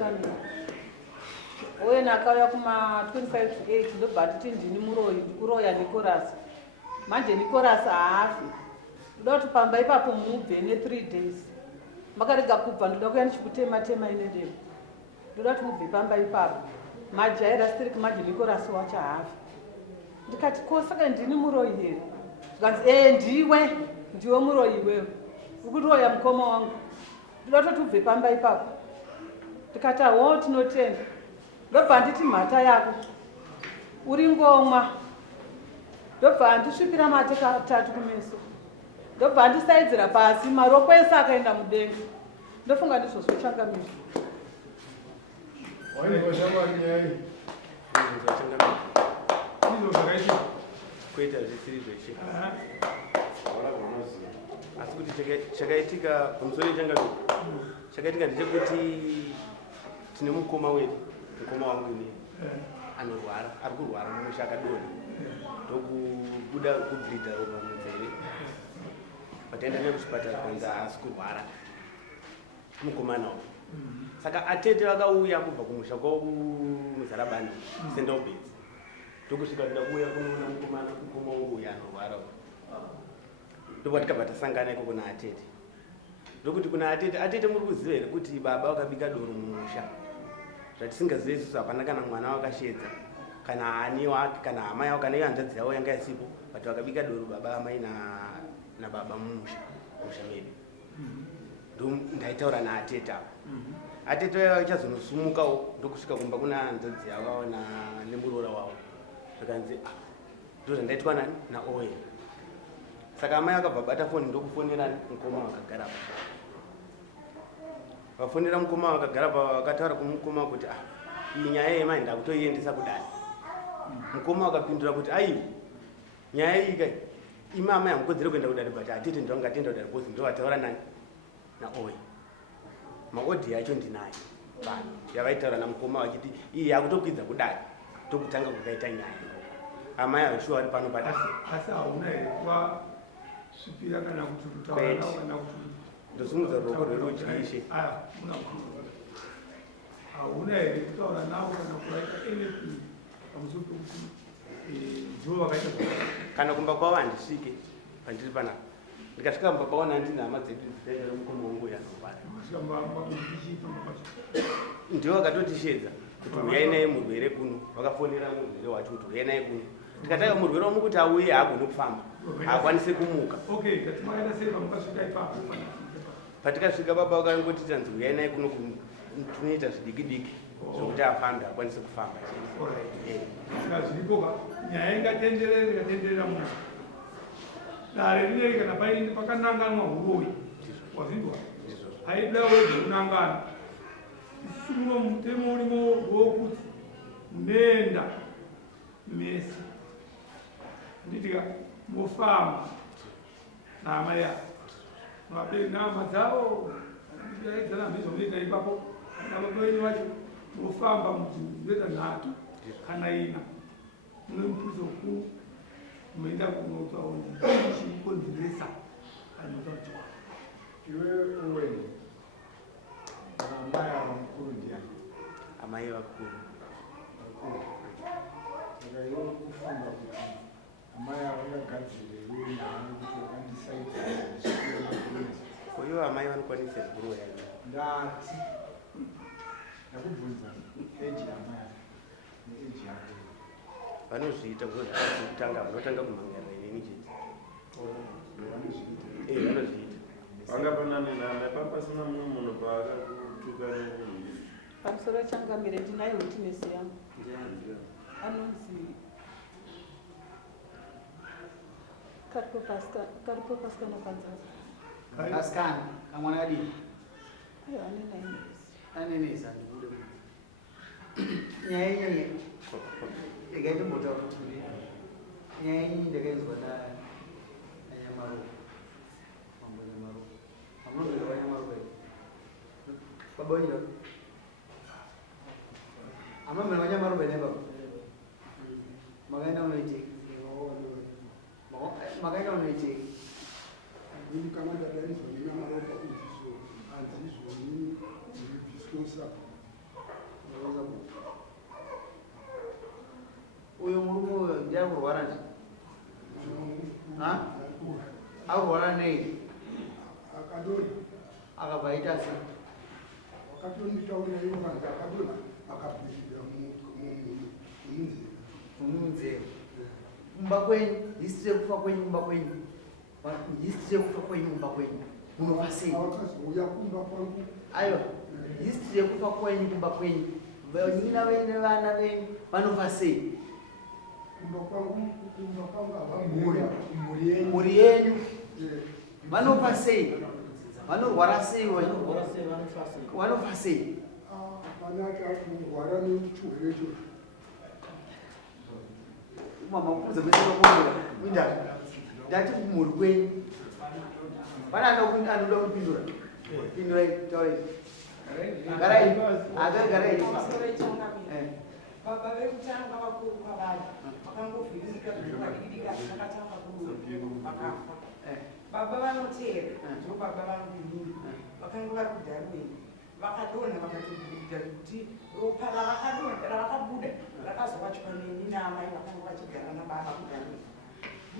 ndochangamira uye nakauya kuma 25-8 ndobva titi ndini muroyi kuroya nikorasi manje nikorasi haafi ndoda kuti pamba ipapo mubve ne3 days makarega kubva ndoda kuya ndichikutema-tema ine demo ndoda kuti mubve pamba ipapo majaira stirik manje nikorasi wacho haafi ndikati ko saka ndini muroyi here zvikanzi ndiwe muroyi iwewe ukuroya mukoma wangu ndoda kuti ubve pamba ipapo ndikati awo tinotenda ndobva nditi mhata yako uri ngomwa ndobva ndisvipira mate 3 kumeso ndobva ndisaidzira pasi maroko ese akaenda mudenga ndofunga ndizvozvochangamira kuita zvisiri zveshe asi kuti chakaitika pamusoro yechangamira chakaitika ndechekuti tine mukoma wedu mukoma wangu ine anorwara ari kurwara mumusha akadonha ndokubuda kubhidha ropa munzeve pataenda naye kuchipatara kwanzi haasi kurwara mukomana uyu saka atete vakauya kubva kumusha kwomuzarabani sendobhedzi ndokusvika kuda kuuya kunoona mukoma wangu uyu anorwara ndobva tikabva tasangana ikoko naatete ndokuti kuna atete muri kuziva here kuti baba vakabika doro mumusha zvatisingazive isusu hapana kana mwana wakashedza kana ani wake kana amai wake kana iyo hanzvadzi yavo yanga isipo but vakabika doro baba amai nababa musha medu ndaitaura naatete apa atete vaiva vachazonosumukawo ndokusvika kumba kuna hanzvadzi yavo nemuroora wavo zvikanzi ndozvandaitwa nani naowe saka amai akabva bata foni ndokufonera mukoma wakagara pa vafonera mukoma wakagara pa vakataura kumukoma kuti iyi nyaya yemai ndakutoiendesa kudani mukoma wakapindura kuti aiwa nyaya iyi kai imi amai hamukodzere kuenda kudani but atete ndongatenda kudani bhozi ndovataura nani naowe maodhi yacho ndinayo vanhu yavaitaura namukoma vachiti iyi yakutokwidza kudani tokutanga kukaita nyaya amai avishuwa ari pano pati asi hauna here kuva svipira kana kuti kutaura navo kana kuti ndosimudza ruoko rwerudyiishe hauna here kutaura navo kana kuvaita anything pamusoro pekuti ndivo vakaita kana kumba kwavo handisvike pandiri panapa ndikasvika kumba kwavo nandine hama dzedu dzidaidare mukoma wangu uyu anorwara ndivo vakatotishedza kuti uyai naye murwere kuno vakafonera murwere wacho kuti uyai naye kuno tikataiwa murwere wamu kuti auye haagoni kufamba haakwanisi kumuka patikasvika baba vakangoti tanzi uyai naye kuno tunoita zvidiki-diki zvokuti afambe akwanise kufamba zviripoka nyaya ingatenderera munhu dare rineri kana pakananganwa uroyi wazindwa haida wege kunangana isuno mutemo urimo wokuti nenda mesi nditika mufamba naamai yavo nama dzavo aidzana mhizvomuita ipapo nababaini vacho mufamba mudzieta 3 kana 4 mune mupuzo mukuru muenda kunotaura chikonzeresa anotaura iwe uweni amai ava mukuru ndiani amai vakuru saka iwe kufunga kuti amai ava vagadzire iwe naani kuti vakandisaidza ko ivo amai vanokwanisa kuroya ndati ndakubvunza eji amai neeji yako vanozviita kutanga vanotanga kumhangarira inini chete vanozviita vanga panani nana papasina mumwe munhu paakakutuka nemunhu pamusoro changamire ndinayo witness yangu anonzi karipo paskana panzaza Paskana kamwana kadini ayo ane 9 years anenesa ndikude nyaya inyaya ikaitombota kuti nyaya iyi ndakaizwa nanyamaruka mambo nyamaruka amunombera wanyamaruka babaonyira amunombera wanyamaruka ine baba makaenda unoitika makaenda unoitika Mimi kama dada hizo nina maropa uzizo azizoni nilibiskonsa uyu murume uyo ndiye kurwara ndi arwara nei akadoni akabva aita se akatonditaurira iwo vanhu akadoni akapishira munzero kumba kwenyu history yekufa kwenyu kumba kwenyu history yekufa kwenyu kumba kwenyu munofa sei avakazouya kumba kwangu aiwa history yekufa kwenyu kumba kwenyu vanyina vaine vana venyu vanofa sei kumba kwangu havamhuri mhuri yenyu vanofa sei vanorwara sei vanofa sei vanati akurwara nechirwere ichocho mama kuudza mesinokongoa mindaka ndati kumhuri kwenyu pane anoda kupindura pindurai taurai garai agarai baba vekutanga vakuru kwavari vakangovhirika zvakadikidika zvakatanga vakafa baba vanoteera ndo baba vanguinini vakanga vari kudharweni vakadonha vakatobudira kuti ropa ravakabuda rakazovatwa neni naamai vakanga vachigara nababa kudharweni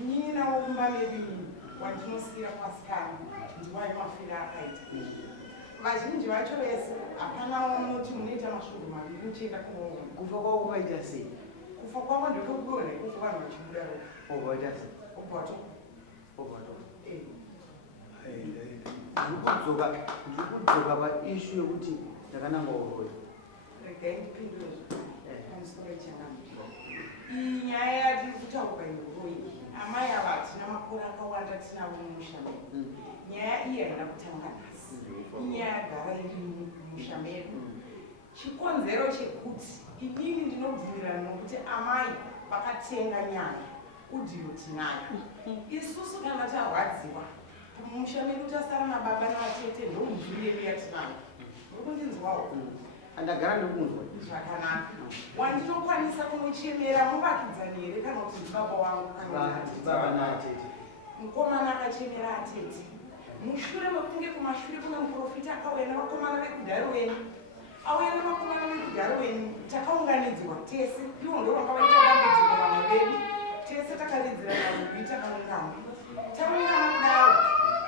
nyini navo kumba medu ini wandinosiyira kwasikana ndiwai mafira akaita vazhinji vacho vese hapana unoti munoita masvogo maviri muchienda kunoona kufa kwavo kwaita sei kufa kwavo ndokudonha ikuku vanhu vachibuda ropa obva waita sei obvato ndikudzoka paishu yekuti ndakananga uroyi regai ndipindure pamusoro ichanamo iyi nyaya yatiri kutaura iuroyi amai ava hatina makore akawanda tinavo mumusha medu nyaya iyi haina kutanga nhasi inyaya yagara iri mumusha medu chikonzero chekuti inini ndinobvumirana nokuti amai vakatenga nyaya udhiro tinayo isusu kana tarwadziwa mumusha medu tasara nababa navatete ndomuviri yedu yatinayo urikundinzwawo andagara ndikunzwa zvakanaka wandinokwanisa kumuchemera muvakidzani here kana kuti ndibaba wangu baba naatete mukomana akachemera atete mushure mekunge kumashure kuna muprofita akauya navakomana vekudhari wenyu auya navakomana vekudhari wenyu takaunganidzwa tese ivo ndo vanga vaita dambudziko vamwe vedu tese takaridzirana rugwi takaungana taungana kudaro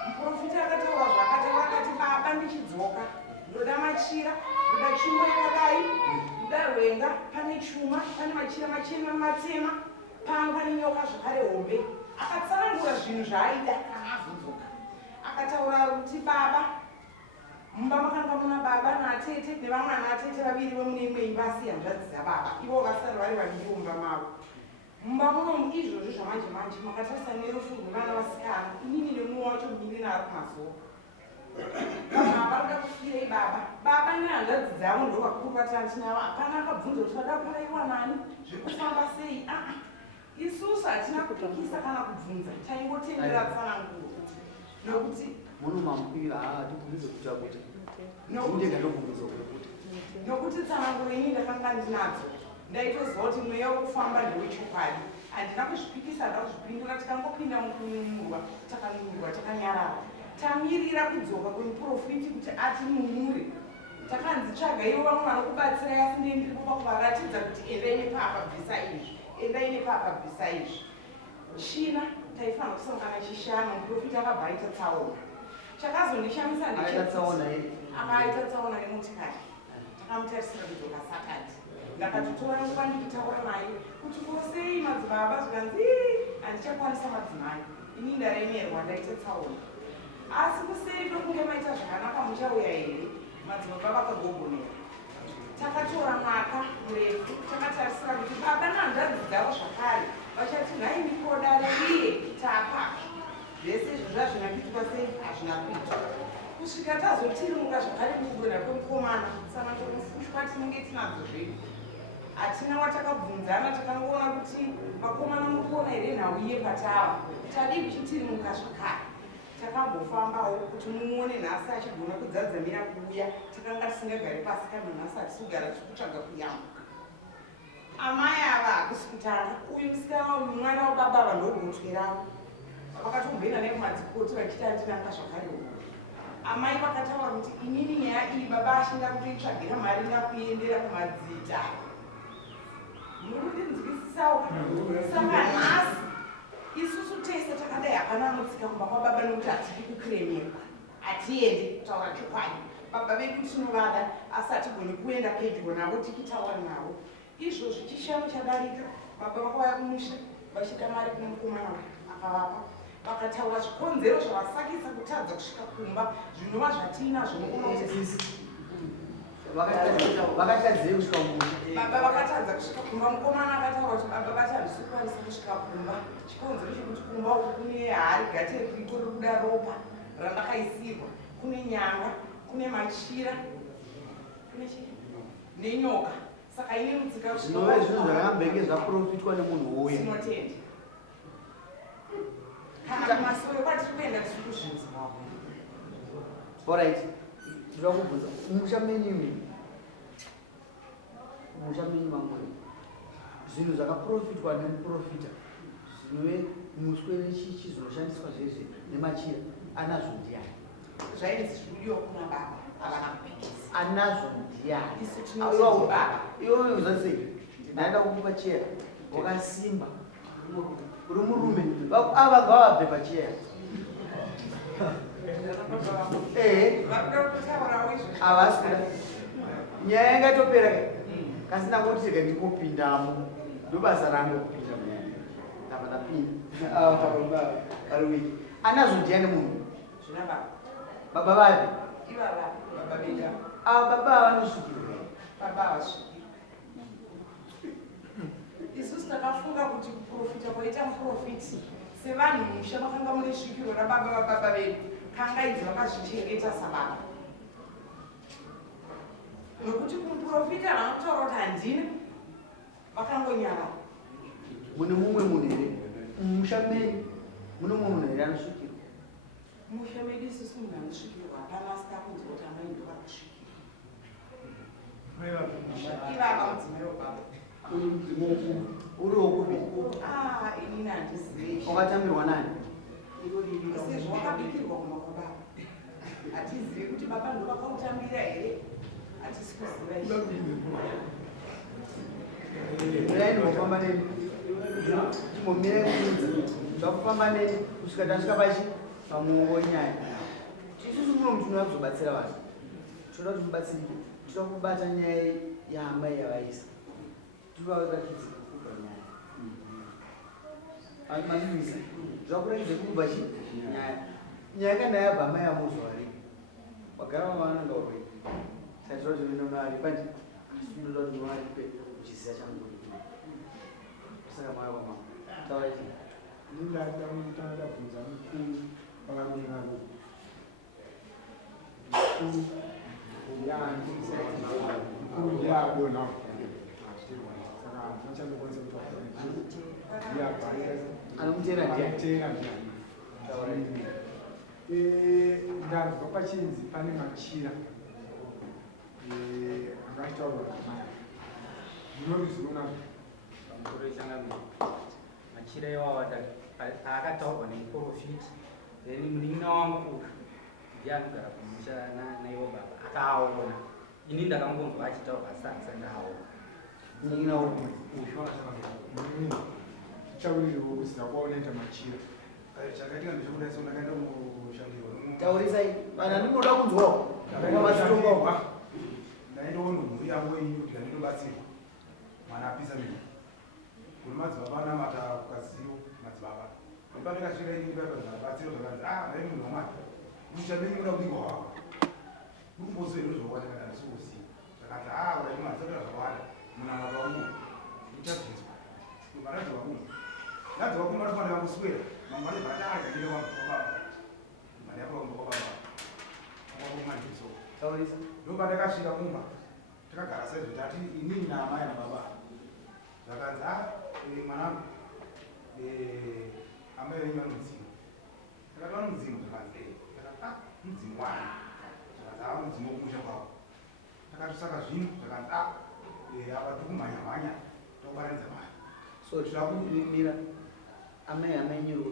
muprofita akataura zvakataura akati baba ndichidzoka ndoda machira ndoda chuma yakadai ndoda rwenga pane chuma pane machira machena matema panga nenyoka zvakare hombe akatsanangura zvinhu zvaaida kana azodzoka akataura kuti baba mumba makanga muna baba naatete nevamwe anaatete vaviri vemune imwe imba asi hanzvadzi dzababa ivo vasari vari vaviri mumba mavo mumba munomu izvozvo zvamanje manje makatarisa nerufu rwevana vasikana inini nemumwe wacho miri naro kumazuva vamwe varuda kufirei baba nehanzvadzi dzavo ndo vakuru vatantinavo hapana akabvunza kuti vada kuraiwa nani zviri kufamba sei isusu hatina kupikisa kana kubvunza taingotendera tsananguro nokuti munomamupira hatibvunze kuta kuti nokuti tsananguro ini ndakanga ndinadzo ndaitoziva kuti mweya wekufamba ndewechokwadi handina kuzvipikisa handina kuzvipindura tikangopinda mukununurwa takanunurwa takanyarara tamirira kudzoka kwemuprofiti kuti atinunure takanzitsvaga ivo vamwe vanokubatsirai asi ndendiri kuva kuvaratidza kuti endai nepapa bvisa izvi endai nepapa bvisa izvi china taifanira kusangana chishanu muprofiti akabva aita tsaona chakazondishamisa akaita tsaona nemotikari takamutarisira kudzoka sakati ndakatotora nguva ndikutaura naye kuti kosei madzibaba zvikanzi handichakwanisa madzimai ini ndaremerwa ndaita tsaona asi kuseri kwekunge maita zvakanaka muchauya here madzibaba vakagogonera takatora mwaka murefu takatarisira kuti baba nehanzvadzi dzavo zvakare vachati nhai mikoda reiye taapaka zvese izvo zvazvina kuitwa sei hazvina kuitwa kusvika tazotirimuka zvakare kugona kwemukomana sana tomufushwa tinenge tinadzo zvedu hatina watakabvunzana takangoona kuti vakomana mukuona here nhau iye patava tadi kuchitirimuka zvakare takambofambawo kuti muone nhasi achigona kudzadzamira kuuya takanga tisingagari pasi kana nhasi hatisugara tichikutsvaga kuyambuka amai ava hakusi kutanga uyu musikana uyu mwana wababa ava ndorutwe ravo vakatogenda nekumadzikoti vachiti andinanga zvakare amai vakataura kuti inini nyaya iyi baba ashinda kutoitsvagira mari ndakuendera kumadzita. Muri kundinzwisisawo? Saka nhasi isusu tese takadai hapana anotsika kumba kwababa nokuti hatidi kukiremerwa, hatiendi kutaura chokwadi. Baba vedu tinovada asi hatigoni kuenda pedyo navo tikitaura navo. Izvozvi chishanu chadarika, baba vakauya kumusha vachida mari kumukomana akavapa, vakataura zvikonzero zvavasakisa kutadza kusvika kumba zvinova zvatinazvo vakatadzei kusvika kumusha. baba vakatadza kusvika kumba. Mukomana akataura kuti baba vati handisi kukwanisa kusvika kumba, chikonzero chekuti kumba uku kune hari gate riko riri kuda ropa randakaisirwa, kune nyanga, kune machira, kune chii nenyoka. Saka ine mutsika zvinove zvinhu zvakambenge zvaprofitwa nemunhu uye. sinotenda kana kumasoro kwatiri kuenda tiri kuzvinzwa. Alright, ndinoda kubvunza musha menyu mamwe zvinhu zvakaprofitwa nemuprofita zvinove muswe chizonoshandiswa zvese nemachira anazvo ndiani? Zvainzi zviudiwa kuna baba havana kupikisa. Anazvo ndiani? Isu tinoti baba. Iwoyo uzasei ndaenda kukupa chera wakasimba uri murume ava ngavabve pachera. Havasi kuda nyaya yangatopera kasina kuti rega ndikupindamo ndobasa rangu kupinda munyaya tava ndapinda parwiki. Anazvo ndiani munhu? Zvina baba. Baba vavi Ivava baba vega. ava baba avanosvikirwa. Baba havasvikirwa. Isusu takafunga kuti kuprofita kwaita muprofiti sevanhu mumusha makanga mune svikiro rababa vababa vedu kanga idzi vakazvichengeta sababa, nokuti kumuprofita havana kutaura kuti handina, vakangonyara. Mune mumwe munhu here mumusha menyu mune mumwe munhu here anosvikirwa? Musha medu isusu munhu anosvikirwa hapana asikakunzi kuti amai ndo vakusvikirwa. Ivava mudzimai wababa. Uri wokupi? Inini handizivei. Wakatamirwa nani? Sezvo wakabikirwa kumba kwababa, hatizivi kuti baba ndo vakautambira here, hatisi kuziva izvi. Mirai ndinofamba neni timomira kuudza zvakufamba neni kusvika tasvika pachi pamuongo nyaya. Isusu kuno muti unoda kuzobatsira vanhu, toda kuti mubatsirike, toda kubata nyaya yaamai yavaisa tivaratidze kubva nyaya mazivisa zvakuratidze kubva chi nyaya kana yabva mai amuzvari wagara vavananga urwei satoda kuti ndinonari panje ndinoda kuti ndinonaripe uchiziva changu saka maya kwamama taura chi ndindatanda bvunza mukuru pakaronavo mukuru ndiadona anomutera ndabva pachinzi pane machira angataurwa namai munoruzivo nazvo machira iwawa akataurwa nemuprofiti then munin'ina wangu ndiye anogara kumusha naiwo baba akaaona. Ini ndakangonzwa achitaurwa asati ndaaona. munin'ina wangu tichaurirewo kuzira kwaonaita machira chakaitika ndechokudai so ndakaenda kushandiwa taurisai vanhu ndinoda kunzwawo masitongawa ndaendawo ndomhuri yangu iyi kuti andinobatsirwa mwana apisa mimi kune madzibaba anamata kukaziyo madzibaba ipandikasvika iibatsiro zvakanzi mai munhu wamwari muchameni muda kubika hwako ukumbozoiro zvokwandikati handisikuziva zvakanzi urai mwari sakira zvakawanda munamata wamunhu uchazvinzwa maraji wamunhu nadzi wakumba tofanira kuswera mangwani bhataaagire wababa mari yako wambo kwababa wakumandiso taurisa ndopandakasvika kumba takagara saizvo tati inini naamai nababa zvakanzi mwanangu amai venyu vanomudzimu takati vanomudzimu zvakanzi takati mudzimu wani zvakanzi mudzimu wokumusha kwavo takati saka zvino zvakanzi apa tikumhanyamhanya tokubaranidza mari so tirakumira amai amenyuro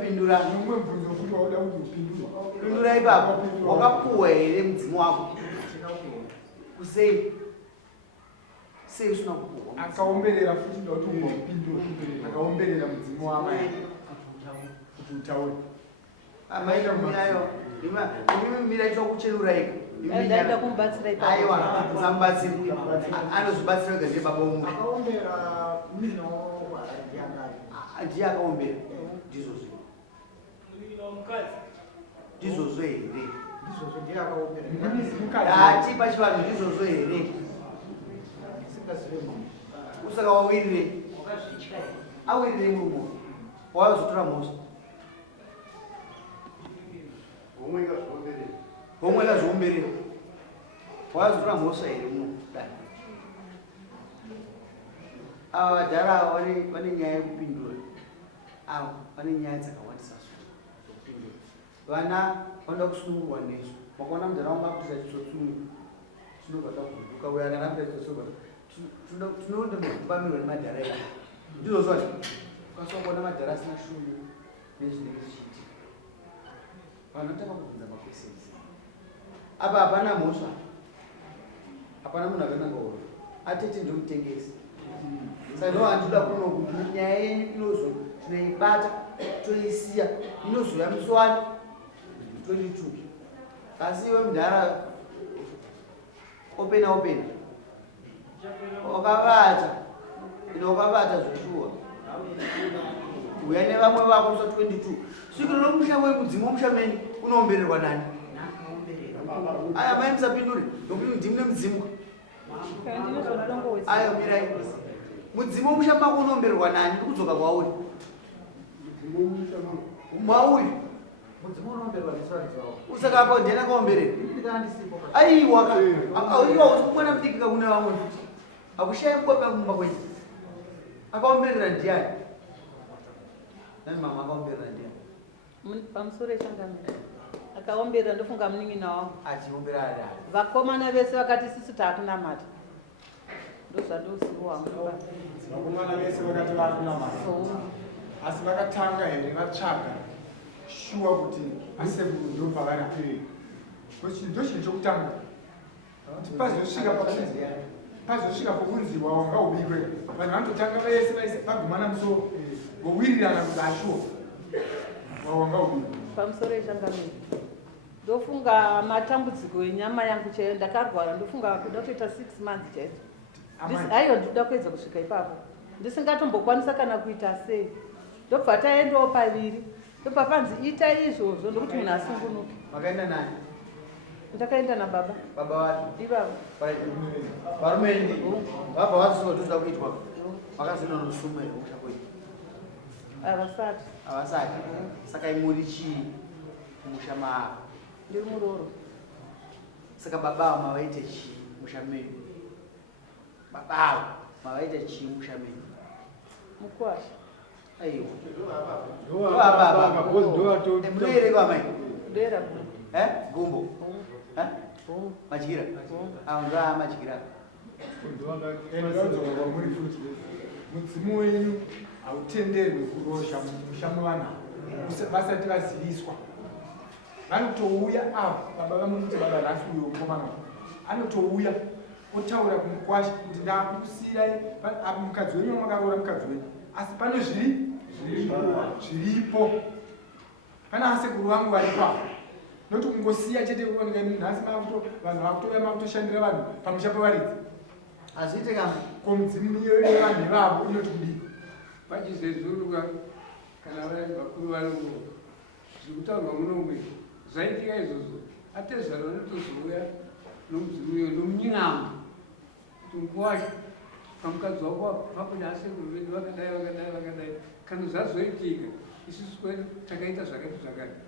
Pindura. Nomwe mubvunzo kuti wauda kuti upindure. Pindura ipapo. Wakapuwa here mudzimu wako? Kusei? Sei usina kupuwa? Akaomberera futi kuti upindure. Akaomberera mudzimu wamai. Kuti utaure. Amai kumirayo. Imimi miraitwa kucherura ika. Ndaida kumubatsira ipapo. Aiwa, usamubatsira. Anozobatsira wega ndiye baba omwe. Akaombera mino ndiangai. Ndiye akaombera. Ndizozvo. Ndizozvo here. Ndizozvo ndiye akaombera. Ati pachivanhu ndizozvo here. Singazive mama. Usaka wawirire. Awirire murumo. Wazotora mhosva. Homwe ngazviomberera. Wazotora mhosva here muno. Ava vadhara vane nyaya yekupindura. Ava vane nyaya dzakawandisa dzokupindura. Vana vanoda kusunungurwa nezvo. Wakaona munharaunda kuti chitsotsungu chinobva tavhunduka uya kana kuda chitsotsungu tinoenda mukubamirwa nemadhara edu. Ndizvo zvacho. Ukaswa kuona madhara asina shungu nezvinenge zvichiitika. Vanhu vanotanga kubvunza makwesezi. Apa hapana mhosva. Hapana munhu akanangauro. Atete ndomutengesi. Saka ndo handinoda kunokuti nyaya yenyu inozo tinoibata toisiya inozoya muswani 22. Asi iwe mudhara opena wakavata zvoshuwa uya nevamwe vako musa 22 svikiro nomusha wemudzimu womushameni unoombererwa nani? Aya mai musapindure nokuti mudzimu nemudzimu. Ayo mirai mudzimu womushama wako unoombererwa nani? Ndikudzoka kwauri mauri usaka apa ndiyani akaomberera? Aiwa iwa usikubona mudikika kune vamwe futi akushayi kukwapa kumba kwenyu. Akaomberera ndiyani? Nani mama akaomberera ndiyani? Pamusoro echangamira akaomberera ndofunga munin'ina wangu achiombera adari. Vakomana vese vakati sisi taakunamata ndozvandoziva mumba. Vakomana vese vakati vakunamata. Asi vakatanga here vatsvaga shuwa kuti asekuru ndobva vana. Ndo chinhu chokutanga. Pazosvika pokunziwa wanga ubikwe. Vanhu vanototanga vese vagumana musoro vowirirana kuti ashuwa wanga ubikwe. Pamusoro echangamira ndofunga matambudziko enyama yangu chaiyo ndakarwara ndofunga kuda kuita 6 months chaizo. Aiwa ndinoda kuedza kusvika ipapo ndisingatombokwanisa kana kuita sei. Ndobva taendawo paviri ndobva panzi ita izvozvo ndokuti munhu asungunuke. Makaenda nani? Ndakaenda nababa. Baba wapi? Ivavo. Varume ini vabva vaziva tozoda kuitwa vakazona nosuma here kusha kwenyu? Havasati. Havasati. Saka imuri chii kumusha maavo? Ndiri muroro. Saka babavo mavaite chii musha menyu? Babavo mavaite chii musha menyu? Mukwasha. Aiwa. Munoereka amai? Ndera. Gumbo? Madyira? Ndo madyira. Ndinodzoka kwamuri futi. Mudzimu wenyu hautenderwi kurozha musha muvanhu vasati vaziviswa. Vanotouya ava baba vamuti baba nhasi uyo mukomana anotouya otaura kumukwasha kuti ndakusiyirai apa mukadzi wenyu wamakaroora mukadzi wenyu asi pane zviripo pane asekuru vangu varipapo noti kungosiya chete nhasi vanhu vakutoya makutoshandira vanhu pamusha pevaridzi hazviite kana komudzimu yevanhu ivavo inoti kudii vachizezuruka kana vakuru vanongo zvikutaurwa munongwe zvaitika izvozvo atezvaro notozouya nomudzimu uyo nomunying'amo kuti mukuwacho pamukadzi wako pakuda asekuru vedu vakadai kana zvazoitika isusu kwedu takaita zvakati zvakati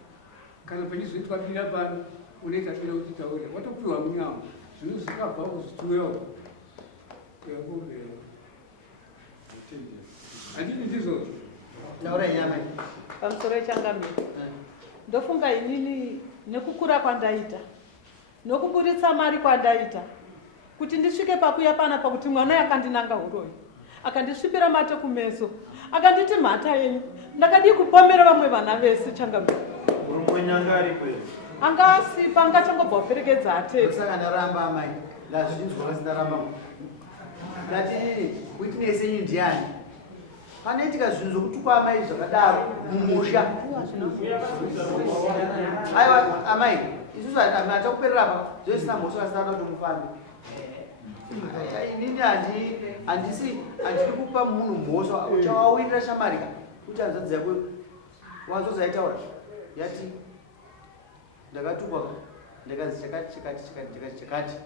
kana pachizoitwa bira pano unoita bira kuti taure watopiwa munyama zvino zvikabva kuzvituwewo kuyakurera handini ndizvozvo taura nyama pamusoro echangamira ndofunga inini nekukura kwandaita nokuburitsa mari kwandaita kuti ndisvike pakuya pana pakuti mwana yakandinanga uroyi akandisvipira mate kumeso akanditi mhata yenyu ndakadii kupomera vamwe vana vese Changamire. Murume wenyu anga aripo here? Anga asipa, anga changobva kuperekedza atete. Saka ndaramba amai ndazvinzwa kasi ndaramba ndati witness yenyu ndiani panoitika zvinhu zvokutukwa amai zvakadaro mumusha. Aiwa amai isusu hatakuperera apa zvisina mhosva asitanda kuti mufambe. Inini handisi handiri kupa munhu mhosva uchawawirira shamarika kuti hanzvadzi yako wanzodzi aitaura yati ndakatukwa ndakazi chakati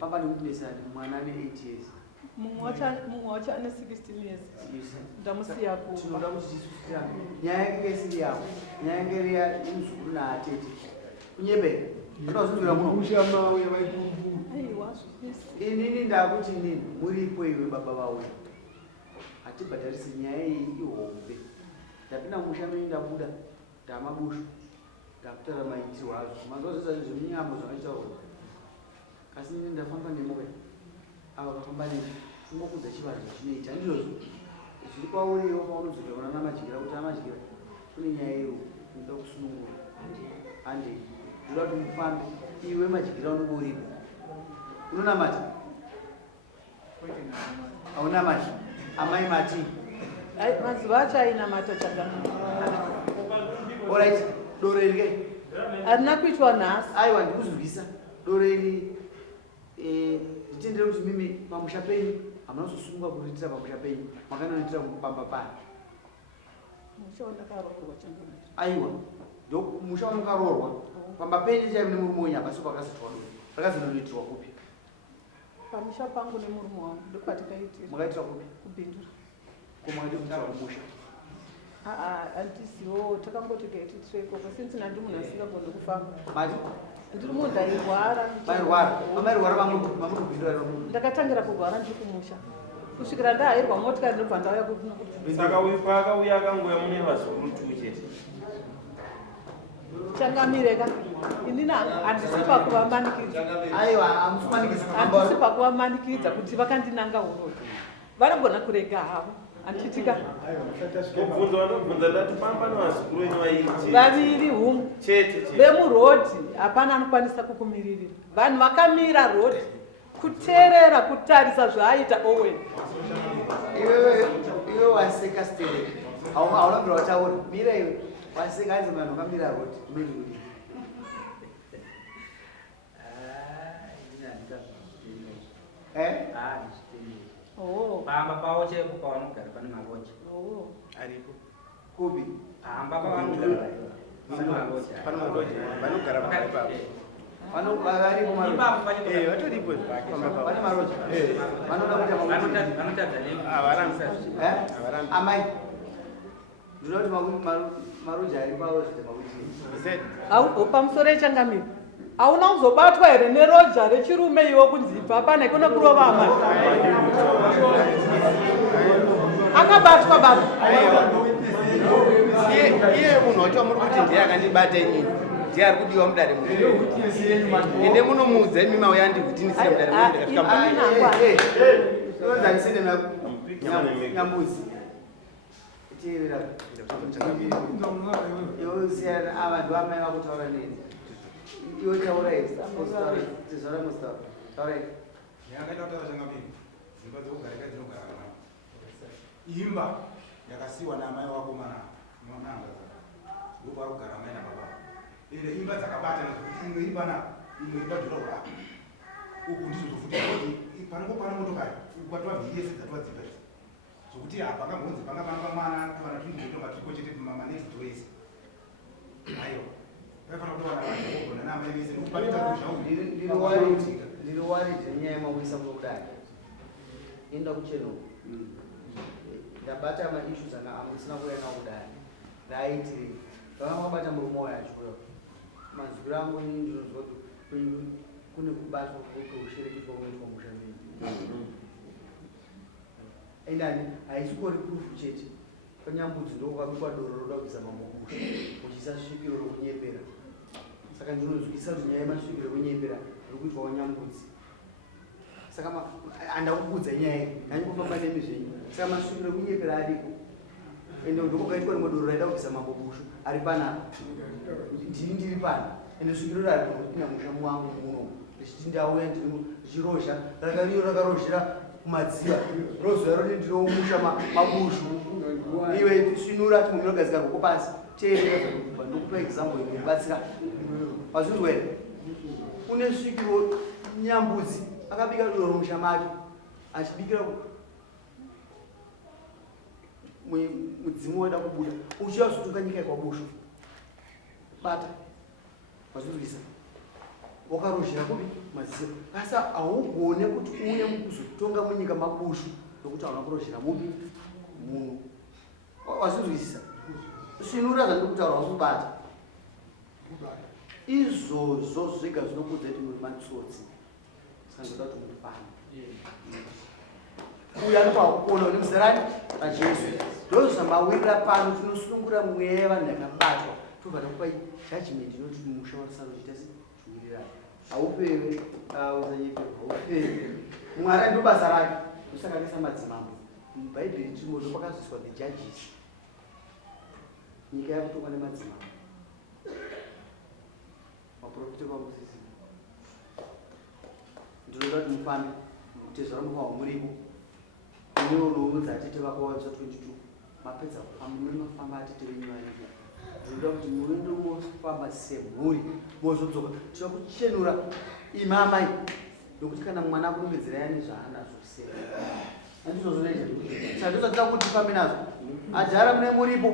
pamba nekutinesa mwana ane 8 years Mumwe wacho ane 16 years. Ndamusiya kupa. Tinoda kuti tisusira nyaya yake isiri yavo nyaya yake yemuzukuru naatete kunyepera ndinozvinzwira muno inini ndakuti inini muripo iwe baba vauya hatibhadharisi nyaya iyi ihombe ndapinda musha meni ndabuda ndamabushu ndakutaura maitirwo azvo mazuva zvose zvemunyambo zvakaitaurwa asi inini ndafamba nemoya ava vakafamba nezvi kungokudza chivanhu zvinoita ndizvozvo zviri kwauriwo paunodzokera kuna namajikira kuti amajikira kune nyaya iyo inoda kusunungura handei ndoda kuti mufambe iwe majikira unenge uripo unonamata haunamati amai mati mazuva acho ainamata Changamire. Alright, doro iri harina kuitwa nhasi. aiwa ndikuzivisa doro iri nditendere kuti mimi pamusha penyu hamuna kuzosunga kuriitira pamusha penyu makanoitira kupamba pano Musha wandakaroorwa Changamire. aiwa musha wamukaroorwa pamba penyu chaive nemurume wenyu hapasi pakazitwa doro rakazinonoitirwa kupi Pamusha pangu nemurume wangu ndopatikaitira. makaitira kupi Kubhindura. komakaiti kuitira kumusha handisiwo takangoti kaititireko since nandi munhu asingagoni kufamba mati ndiri munhu ndairwara. mairwara mamutobhindura ndakatangira kurwara ndiri kumusha kusvikira ndahairwa motikari ndobva ndauya saka uyu paakauya akangouya mune vazukuru 2 chete. Changamire ka inini handisi pakuvamanikidza. aiwa hamusimanikidza handisi pakuvamanikidza kuti vakandinanga urodi vanogona kurega havo handitika kubvunza vanobvunza ndati pamba nevazukuru venyu vairi vaviri humwe chete vemurodhi hapana anokwanisa kukumiririra vanhu vakamira rodhi kuteerera kutarisa zvaaita Owen. iwe waseka stele hauna mbira wataura mira iwe waseka anzi vanhu vakamira rodhi unodii pamba pavo chaipo pavanogara pane maloja aripo kupi pamba pavanogara pane maloja vanogara paipapo vatoripo pane maroja vanoda kuita amai ndinoda kuti maroja ari pavo zviita pamusoro yeChangamire hauna kuzobatwa here neroja rechirume iwo kunzipa hapana ikona kurova amai akabatwa baba iye munhu wacho muri kuti ndiye akandibata inini ndiye ari kudiwa mudare ende munomuudza imi mauya andihutinisire mudare ndakasvika nyambuzi teerera iwe siyana avanhu vamai vakutaura neni iwe taura tizvara mustafa taura yakaita kutaura Changamire dzimba dzokugarika dzinogara kana imba yakasiwa namai wako mananga ndopa kugara mai nababa ende imba dzakabatana zvokuti imwe iri pana imwe iri padhorobha uku ndizvo zvofuti kuti panongokwana motokari kwatova vhiri yese dzatova dzimba idzi zvokuti hapangagonzi panga pana pamwana kana twindotonga turiko chete manext door ese aiwa vaifana kutovana vanhu vogona namai vese nokupaitaa ndiri waridi nenyaya yemauyisa munokudai enda kuchenoku ndabata maissues amusina kuuya nawo kudai ndaiti vakanga vabata murume wayo achiuya mazukuru angu inini ndinozwa kuti kune kubatwa kweushereketwa kunoitwa mushameni endani haisingori kurufu chete panyambudzi ndokwakabikwa doro roda kuisa mamokusha uchisa svikiro rokunyepera saka ndinozwisa kuti nyaya yemasvikiro rekunyepera rikuitwawo nyambudzi saka handakukudza nyaya iyi nanyingofamba nemi zvenyu saka masvikiro kunyepera ariko ende ndokukaitwa nemodoro raida kubvisa mambobushu ari pana ndini ndiri pana ende svikiro rari kunopinda mushamu wangu muno richiti ndauya ndichirozha rakariyo rakarozhera kumadziva rozuva roti ndinomusha mabushu iwe svinura timominogaziga rwoko pasi teerera ndokupa example inobatsira wazvinzwa here une svikiro nyambudzi akabika doro musha make achibikira mudzimu wada kubuda uchiya zotuka nyika yekwabushu bata wazvinzwisa wakarozhera kubi madziva asi haugone kuti une mukuzotonga munyika mabushu nokuti hauna kurozhera mubi munhu wazvinzwisisa svinura zvandiri kutaura wakubata izvozvo zvega zvinokudza kuti muri matsotsi saka ndoda kuti mufana uyu anopakuona une muzerani pajesu ndozvamawirira pano tinosungura mweya yevanhu yakabatwa tobva takupa judgment inoti musha wasara uchiita sezviwirirana haupewe uzanyepe haupewe mwari ndo basa rake usakanisa madzimambo mubhaibheri timo ndo pakaziswa the judges nyika yakutongwa nemadzimambo maprofita kwamusisi ndinoda kuti mufambe kutezvara mufamba muripo inewo unoudza atete vakawanza 22 mapedza kufamba muri mafamba atete venyu vaika ndinoda kuti muindo mofamba semhuri mozodzoka tinoda kuchenura imamai nokuti kana mwana akunongedzera yani zvaanazvo sei andizvozvonaita saka ndozvatida kuti tifambe nazvo ajara mune muripo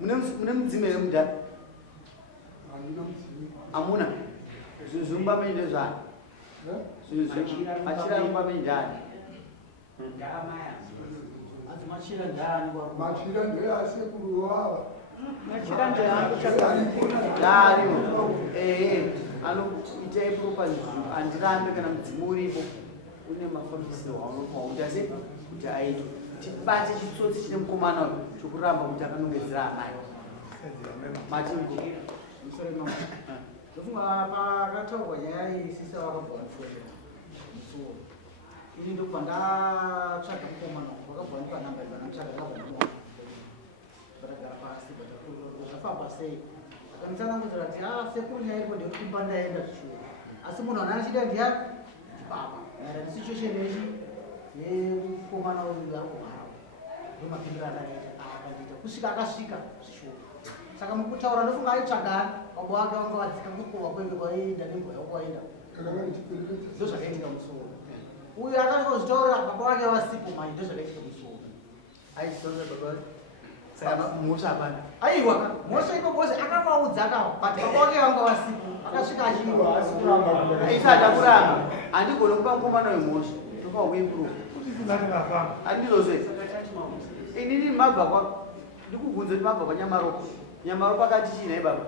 mune mudzime here mudhara hamuna zvinhu zvimumbamenyi ndezvani machira amumbamenyi ndani machira ndeasekuru wava machira ndeangu ndariwo anoita ipropa zvinhu andirambe kana mudzimu uripo une mafambisiro aunopaunda se kuti aitwe tibate chitsotsi chine mukomana uyu chokuramba kuti akanongedzera amai matimbo ndofunga pakataurwa nyaya yeisisa vakabva vafoera musoro ini ndobva ndatsvaga mukomana vakabva ndipanamba ndanatsvaga kabva vatagara pasi zvafamba sei akanitsanangudzira kuti sekuru nyaya iripo ndekutimba ndaenda zvishuwa asi munhu ana achida ndiyani baba maererano situation yechi yemukomana uyu ari kugara ndomapindiro akaita kusvika akasvika zvishuwa saka mukutaura ndofunga aitsvagana baba wake vanga vadzika kukova kwenge kwaenda nemvua yakwaenda ndozvakaitika musoro uyu akangozvitaurira baba wake vasipo mai ndozvakaitika musoro aizitaurira baba saka mhosva apana aiwa mhosva ikokoze akavaudza akabati baba wake vanga vasipo akasvika achiaisati akuramba handigone kupa mukomana wemhosva topa kuimprove handizozve inini mabva ndikubvunza kuti mabva kwanyamaropa nyamaropa akati chii nai baba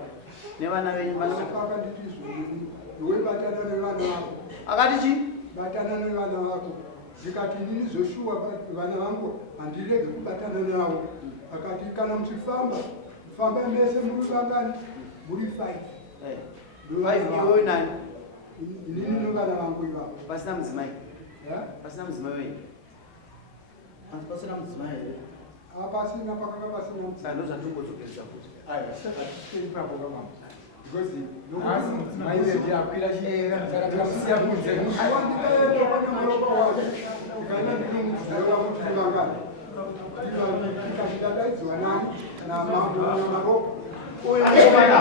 nevana venyu iwe batana nevana vako akati chii batana nevana vako zvikati inini zoshuwa vana vangu handirege kubatana navo akati kana muchifamba famba mese muri vangani muri 5 iwewe nani inini nevana vangu ivavo pasina mudzimai pasina mudzimai wenyu pasina mudzimai here apasina pakanga pasina saka ndozvatingotsogeresa kuti ipapo kamama because nokuti mudzimai wedu akwira saka tikamusiya kunze wandikaenda kwanyamaropa wacho ikaenda ndinomudziona kuti ndivangani tikazvidadaidziwa nani namambo nyamaropa uyu mukomana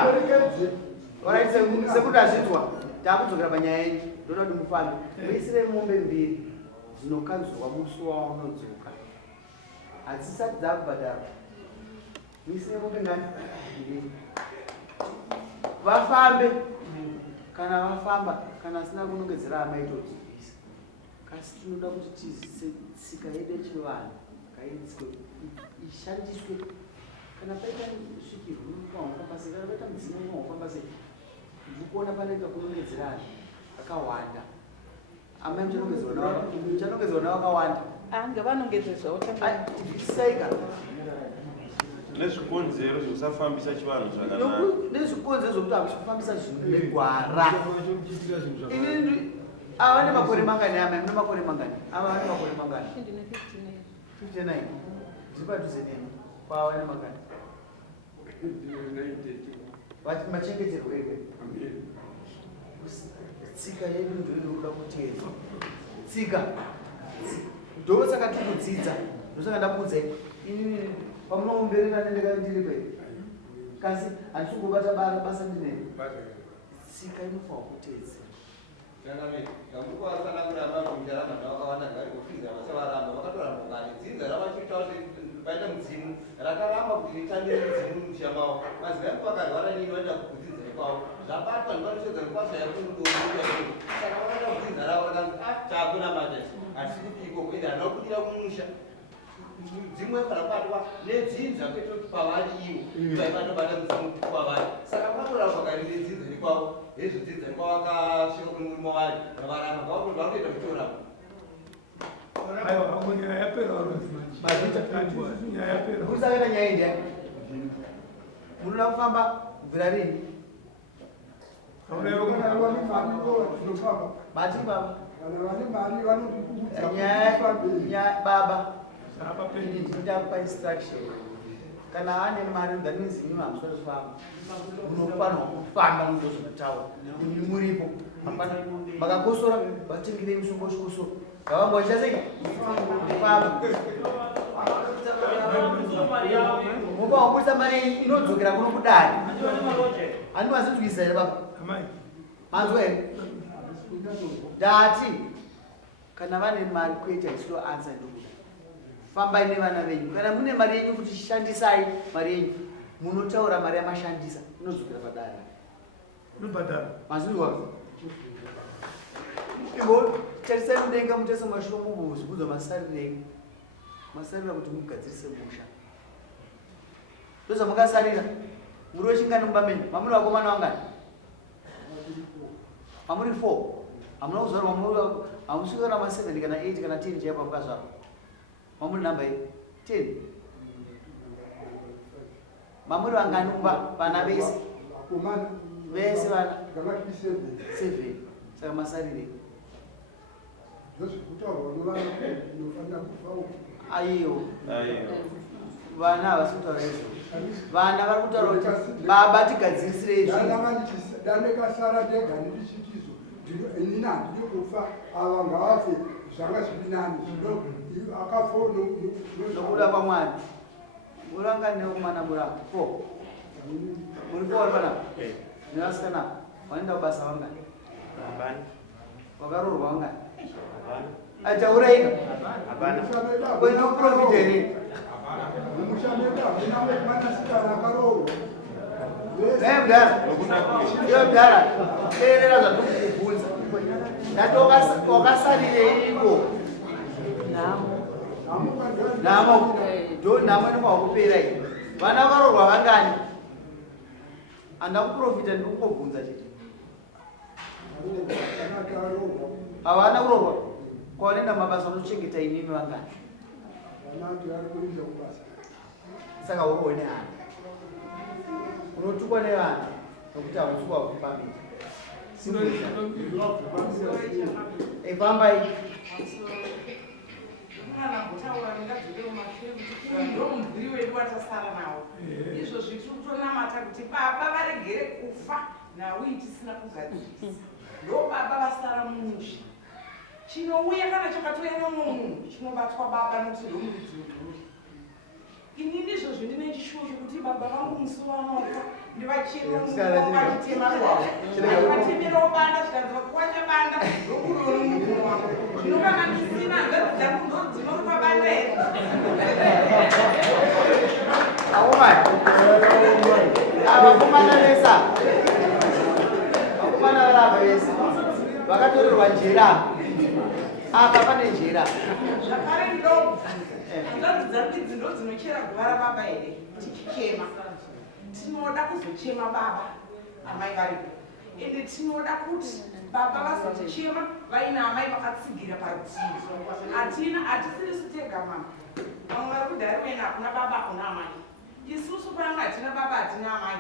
sekuti azvinzwa taakudzokera panyaya yenyu ndoda kuti mufambe muisire mombe mbiri dzinokanzurwa musi waunodzoka hadzisati dzakubhadharwa muisire mombe ngani mbiri vafambe kana vafamba kana asina kunongedzera amaitodzivisa kasi tinoda kuti tizise tsika yedu yechivanhu ishandiswe kana paita svikirwa unofamba sei kana paita mudzimu unofamba sei ndikuona panoita kunongedzera anhu akawanda amai muchanongedzerwa navo akawanda ngavanongedzezvawo saika nezvikonzero zvekusafambisa chivanhu zvakanaka nezvikonzero zvokuti hamuchifambisa zvinhu negwara inini ava nemakore mangani amai mune makore mangani ava ane makore mangani 59 dzipadhuze nemi kwawa nemakani machengeterwo eke tsika yedu ndoinoda kuteedza tsika ndosaka tinodzidza ndosaka ndakuudzai inini pamunomberera nendekandiri kwei kasi handisungobata basa ndinene tsika inofanwa kuteedza paita mudzimu rakaramba kuti ritambire mudzimu mushamawo mazina eku vakarwara nini vaenda kukudzidza ikwavo zvabatwa ndivanosvedza nekukwashaya kunotoa saka vakaenda kudzidza ravo vakanzi takuna matesi hatisi kuti ikoko ende handina kudira kumusha mudzimu wekarabatwa nedzidzo akaitoti pavari ivo vaivatobata mudzimu kwavari saka vatorava vakarinde dzidzo rikwavo ezvidzidza rikwavo vakasvika kune murume wavari vavaramba vavakutoita kutorapa usavera nyaya indi munoda kufamba bvira rini bati baba baba ndindakupa instruction kana ane mari ndanizimi hamusori kufamba munofanwa kufamba muzozotaura imi muripo makakosora vatengirei musombosvosoro gavambochasei famba mupawabudisa mari inodzokera kuno kudani handimazinzwisa here baba manzwa here ndati kana vane mari kuita isiro ansa ndokuda fambai nevana venyu kana mune mari yenyu kuti shandisai mari yenyu munotaura mari yamashandisa inodzokera padare mazvinzwa ivo tarisai mudenga mutese mashomo zvibudzwa masarirei masarira kuti mugadzirise musha ndozvamakasarira muri wechingani mumba menyu mamuri vakomana vangani mamuri 4 hamuna kuzvarwa hamusvikira ma7 kana 8 kana 10 chaipa mukazvarwa mamuri namba 10 mamuri vangani mumba vana vese vese vana 7 saka masarirei aiyo vana havasi kutaura izvo vana vari kutaura kuti baba tigadzirisirei dandekasara ndega ndirichikizo inini handidi kufa ava ngavafe zvanga zviri nani nokuda kwamwari muranga neumana mura 4 muri 4 vari panapa nevasikana vanoenda kubasa vangani wakaroorwa vangani atauraika kwenoprofita here yodhara teerera zvatokubvunza ndati wakasarireiko nhamo ndo nhamo inokwakupera i vana varoorwa vangani handa kuprofita ndikungobvunza chete havana kuroorwa kwavanoenda mabasa anochengeta inimi vangani saka urowe nehana unotukwa nevana nokuti hausukwa kupambira efambai kutaura ndingadzokera mumashure kuti ndo mumvuri wedu watasara nawo izvo zvitiri kutonamata kuti baba varegere kufa nawi tisina kugadzirisa ndo baba vasara mumusha chinouya kana chakatoya nomwe munhu chinobatwa baba nokuti ndo muridzi wedhuri ini ndizvo zvindine chishushu kuti baba vangu musi vanofa ndivachirvachitemerawo banda zvikanzi vakuwanya banda ndokurono munhu wako zvino kana ndisina nzadzi dzangu ndo dzinorupa banda here aomai avakomana vesa vakomana varava vese vakatorerwa njera apa pane njera zvakare ndo nzadzi dzangu idzi ndo dzinochera guva rababa here tichichema tinoda kuzochema baba amai varipo ende tinoda kuti baba vazotichema vaina amai vakatsigira parutivi hatisirisu tega mama vamwe vari kudhari wena hakuna baba hakuna amai isusu pananga hatina baba hatina amai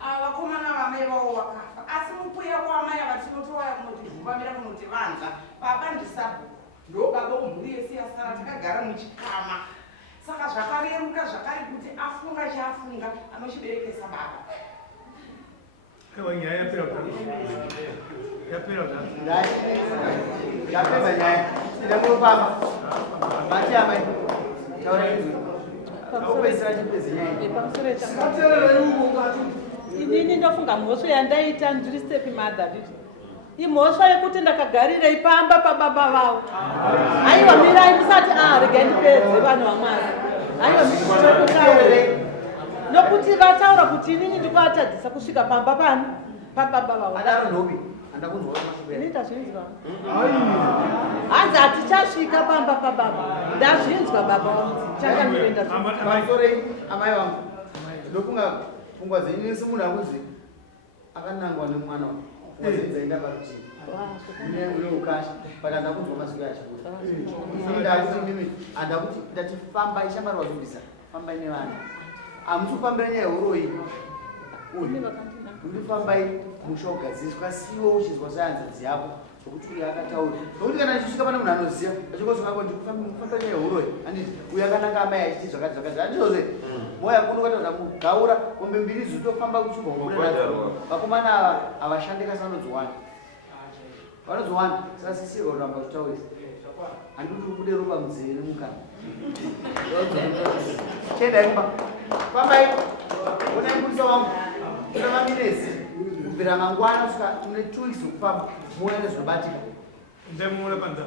ava vakomana vamai vavo vakafa asi mukuya kwamai ava tinotovamotivhuvamira kunoti vanza baba ndisabu ndo baba umhuri yese yasara takagara muchikama saka zvakareruka zvakare kuti afunga chaafunga anochiberekesa baba. Ewa nyaya yapera yapera nyaya ndakupamba mati amai inini ndofunga mhosva yandaita ndiri stepmother diti imhosva yekuti ndakagarira ipamba pababa vavo. Haiwa mirai musati regai ndipedze vanhu vamwari. Haiwa mirai nokuti vataura kuti inini ndikuatadzisa kusvika pamba pano pababa vavo. Inoita zvinzwa hanzi hatichasvika pamba pababa. Ndazvinzwa baba vangu chakandienda masorei amai vangu ndokunga pfungwa dzenyu semunhu akuzi akanangwa nemwana wazenzaenda parutivi une ukasha but handakunzwa mazwi achikuti ndakuti mimi handakuti ndatifamba ishambarwa zubisa fambai nevana hamutofambira nyaya yeuroi ndifambai musha ugadziswa siwo uchizwa sayanzadzi yako sokuti uyo akataura nokuti kana ndichisvika pane munhu anoziva achikozongako ndikufambira nyaya yeuroi handiti uyo akananga amai achiti zvakati zvakati handizvozve moya kuno kataura mugaura kombe mbiri zitofamba kuchibvamunadzo vakomana ava havashandika sanodzowani vanodzowani saka sisirwa kuramba kutaurisa handikuti kude ropa muzere mukana chiendai kumba fambai onai murisa wangu ina maminezi kubvira mangwana kusvika mune 2 weeks okufamba muone zvinobatika ndemuone panza